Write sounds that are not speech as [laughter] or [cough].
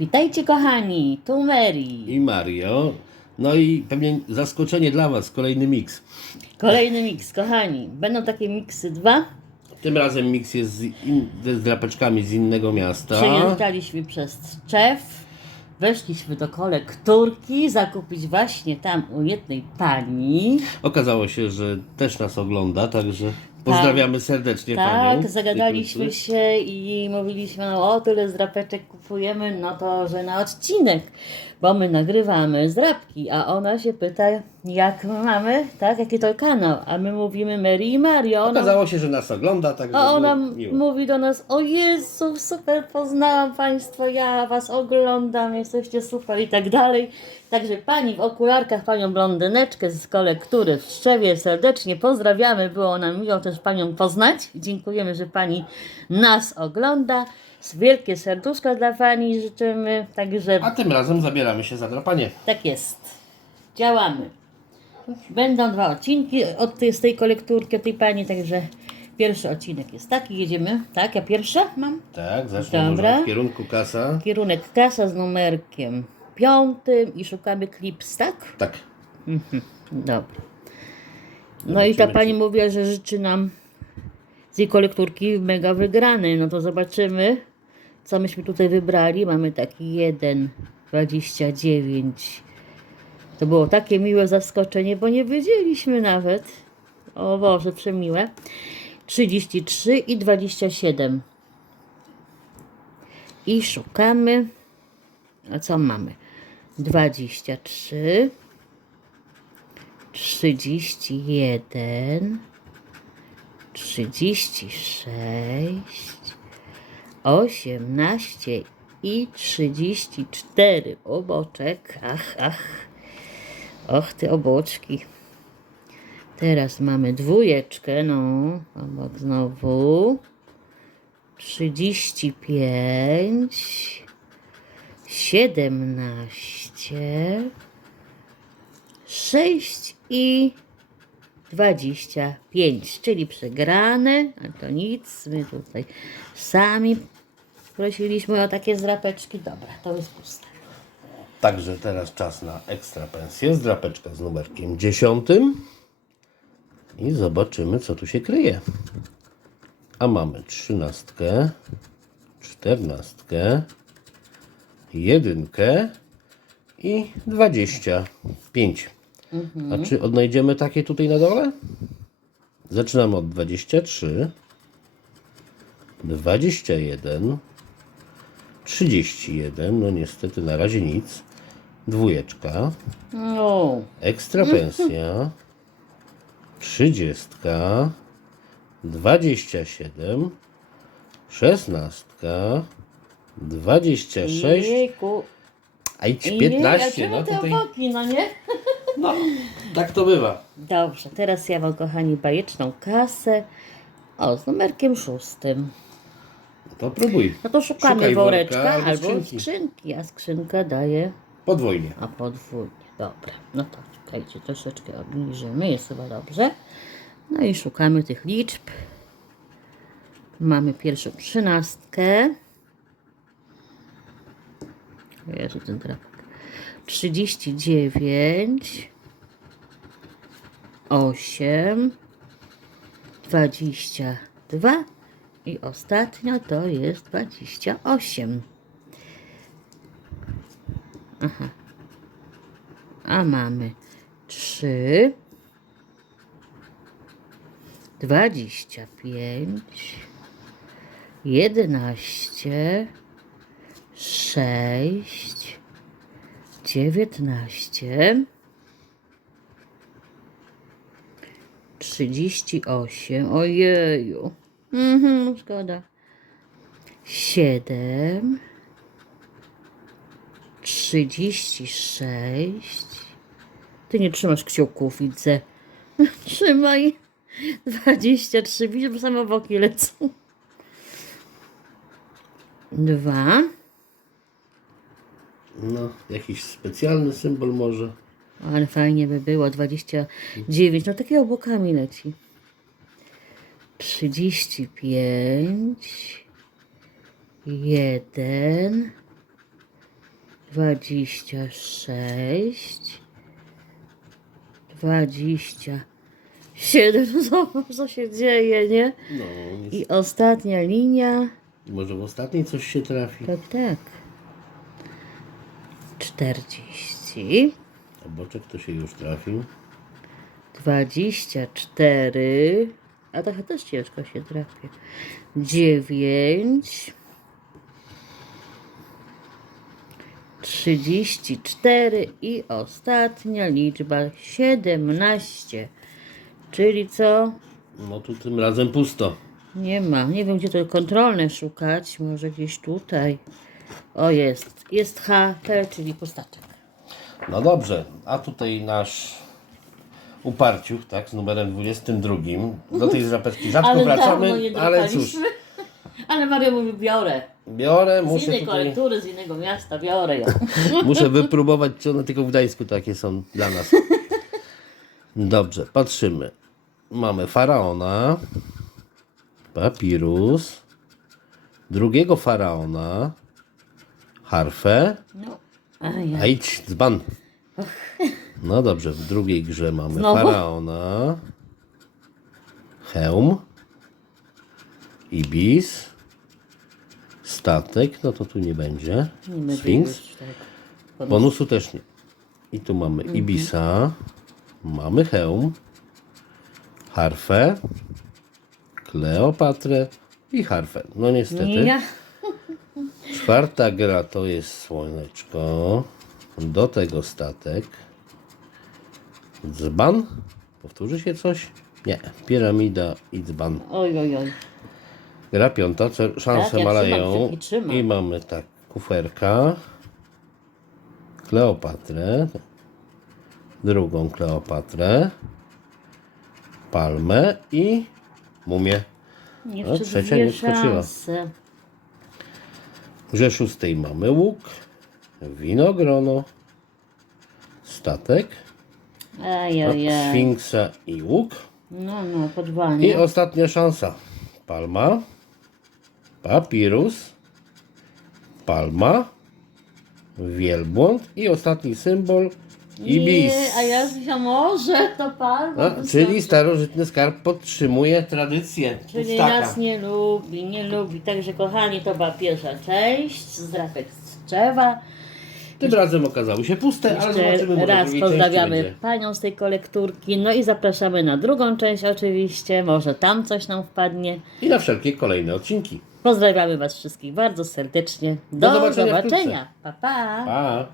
Witajcie kochani, tu Mary. i Mario. No i pewnie zaskoczenie dla Was, kolejny miks. Kolejny miks, kochani. Będą takie miksy dwa. Tym razem miks jest z, in, z drapeczkami z innego miasta. Przejeżdżaliśmy przez Tczew. Weszliśmy do kolekturki, zakupić właśnie tam u jednej pani. Okazało się, że też nas ogląda, także pozdrawiamy serdecznie Panią. Tak, zagadaliśmy się i mówiliśmy, no o tyle zdrapeczek kupujemy, no to, że na odcinek, bo my nagrywamy zdrapki, a ona się pyta, jak my mamy, tak, jaki to kanał, a my mówimy Mary i Mario, ona, Okazało się, że nas ogląda, także a ona miło. mówi do nas, o Jezu, super, poznałam Państwo, ja Was oglądam, jesteście super i tak dalej. Także Pani w okularkach, Panią blondyneczkę z kolektury w Szczewie serdecznie pozdrawiamy, było nam miło też Panią poznać. Dziękujemy, że Pani nas ogląda. Wielkie serduszka dla Pani życzymy, także A tym razem zabieramy się za drapanie. tak jest. Działamy. Będą dwa odcinki od tej, z tej kolekturki, od tej Pani, także pierwszy odcinek jest taki, jedziemy, tak, ja pierwsza mam? Tak, zacznę Dobra. może kierunku kasa. Kierunek kasa z numerkiem piątym i szukamy klips, tak? Tak. Dobra. No i ta Zobaczymy, pani mówiła, że życzy nam z jej kolekturki mega wygranej. No to zobaczymy, co myśmy tutaj wybrali. Mamy taki 1,29. To było takie miłe zaskoczenie, bo nie wiedzieliśmy nawet. O Boże, przemiłe. 33 i 27. I szukamy. A co mamy? 23. 31, 36, 18 i 34 oboczek. Ach, ach. Och, te oboczki. Teraz mamy dwójeczkę, no, obok znowu. 35, 17, 6 i 25, czyli przegrane, a to nic, my tutaj sami prosiliśmy o takie zdrapeczki. Dobra, to jest puste. Także teraz czas na ekstra pensję z drapeczka z numerkiem 10. I zobaczymy, co tu się kryje. A mamy trzynastkę, czternastkę, jedynkę i 25. A czy odnajdziemy takie tutaj na dole? Zaczynamy od 23, 21, 31, no niestety na razie nic, dwójeczka, No, ekstra pensja, 30, 27, 16, 26, jejku. a idź Jej, a 15, czemu no te tutaj, no nie? [laughs] no, tak to bywa. Dobrze, teraz ja mam, kochani, bajeczną kasę. O, z numerkiem szóstym. To próbuj. No to szukamy Szukaj woreczka worka albo, skrzynki. skrzynki, a skrzynka daje Podwójnie. A podwójnie, dobra. No to czekajcie, troszeczkę obniżymy, jest chyba dobrze. No i szukamy tych liczb. Mamy pierwszą trzynastkę. Jezu, ten drapek. 39, 8, 22 i ostatnia to jest 28. A mamy trzy, dwadzieścia pięć, jedenaście, sześć, dziewiętnaście, trzydzieści osiem. Ojeju. Mhm, szkoda. Siedem. 36. Ty nie trzymasz kciuków, widzę. [laughs] Trzymaj. 23. Widzisz, bo same boki lecą. Dwa. No, jakiś specjalny symbol może. Ale fajnie by było. 29. No takiego bokami leci. 35. Jeden. dwadzieścia sześć, dwadzieścia siedem. [laughs] Zobacz, co się dzieje, nie? No, nic. I ostatnia linia. może w ostatniej coś się trafi. Tak, tak. Czterdzieści, A boczek to się już trafił. dwadzieścia cztery. A trochę też ciężko się trafi. Dziewięć. Trzydzieści cztery i ostatnia liczba siedemnaście. Czyli co? No tu tym razem pusto. Nie ma. Nie wiem, gdzie to kontrolne szukać. Może gdzieś tutaj. O, jest. Jest HP, czyli postaczek. No dobrze, a tutaj nasz uparciuch, tak, z numerem 22. Do tej zdrapeczki rzadko [laughs] Ale wracamy, dawno ale cóż. [laughs] Ale Mario mówi, biorę. biorę, Z muszę innej tutaj, kolektury, z innego miasta, biorę ją. [laughs] muszę wypróbować, czy one tylko w Gdańsku takie są dla nas. Dobrze, patrzymy. Mamy faraona, papirus, drugiego faraona, harfę, No. Aj, a idź, dzban. No dobrze, w drugiej grze mamy Znowu? faraona, hełm, ibis, statek, no to tu nie będzie, nie będę sfinks, już tak. bonusu też nie. I tu mamy ibisa, mamy hełm, harfę, kleopatrę i harfę. No niestety. Ja. Czwarta gra to jest słoneczko. Do tego statek. Dzban. Powtórzy się coś? Nie. Piramida i dzban. Oj, oj, oj. Gra piąta. Szanse Tak, ja maleją. trzymam. I mamy tak. Kuferka. Kleopatrę. Drugą Kleopatrę. Palmę i mumię. Jeszcze No, trzecia dwie nie wskoczyła. szanse. W grze szóstej mamy łuk, winogrono, statek, Aj, aj, aj. sfinksa i łuk. No, no, I podwanie. ostatnia szansa. Palma, papirus, palma, wielbłąd i ostatni symbol ibis. Nie, a ja myślałam, może to. No, czyli starożytny skarb podtrzymuje tradycję. Czyli pustaka. nas nie lubi, nie lubi. Także kochani, to była pierwsza część z drapek z drzewa. Tym razem okazały się puste, ale zobaczymy, Jeszcze może raz drugiej części pozdrawiamy będzie. panią z tej kolekturki. No i zapraszamy na drugą część oczywiście. Może tam coś nam wpadnie. I na wszelkie kolejne odcinki. Pozdrawiamy Was wszystkich bardzo serdecznie. Do, zobaczenia zobaczenia. Pa, pa. Pa!